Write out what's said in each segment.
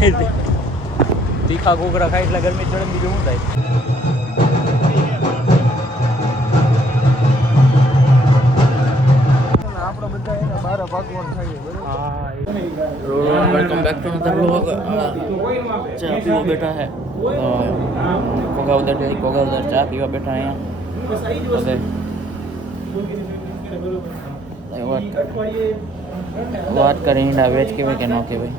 તીખા ઘોઘરા ખાય એટલે ગરમી ચડે બીજું શું થાય. Welcome back to another vlog. चाय पीवा बैठा है कोगा उधर चाय पीवा बैठा है વાત કરી ઈંડા વેચ કેવાય કે ન કેવાય.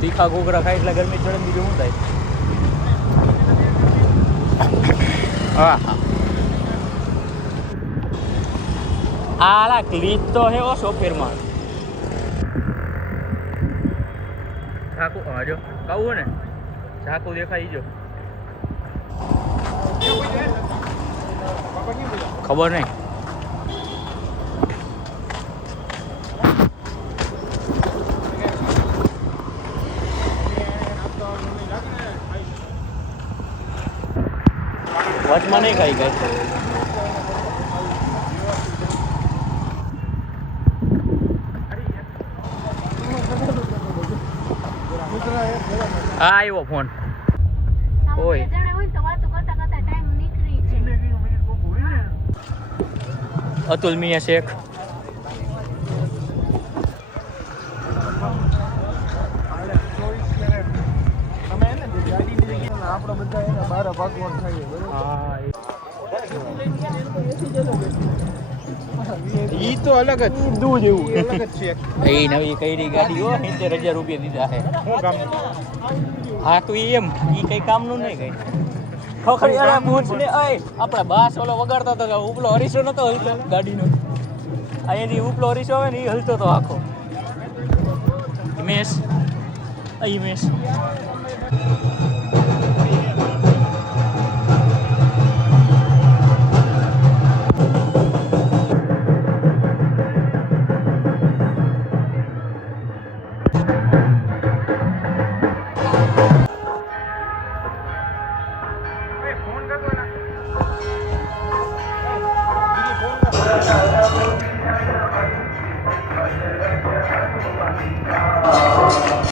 તીખા ઘોઘરા ખાય એટલે ગરમી ચડે બીજું શું થાય. હા આલા ક્લિપ તો હે ઓ સોફેરમાં ઝાકુ જો કાવું ને ઝાકુ દેખાઈ જો ખબર નહીં. વચમાં નહીં ખાઈ ગઈ. હા આવ્યો ફોન. ઓય અતુલ મિયા શેખ. ઈ તો અલગ જ દૂધ જેવું અલગ જ છે. એ નવી કઈરી ગાડી હો 70,000 રૂપિયા દીધા છે. શું કામ? હા તો એમ ઈ કઈ કામનું નહીં કઈ. ખોખરી અરે પૂછ ને અય આપણા બાસ ઓલો વગાડતો તો ઉપલો હરીશો નતો હલતો ગાડીનો. અહીંયાથી ઉપલો હરીશો આવે ને એ હલતો તો આખો. હિમેશ હિમેશ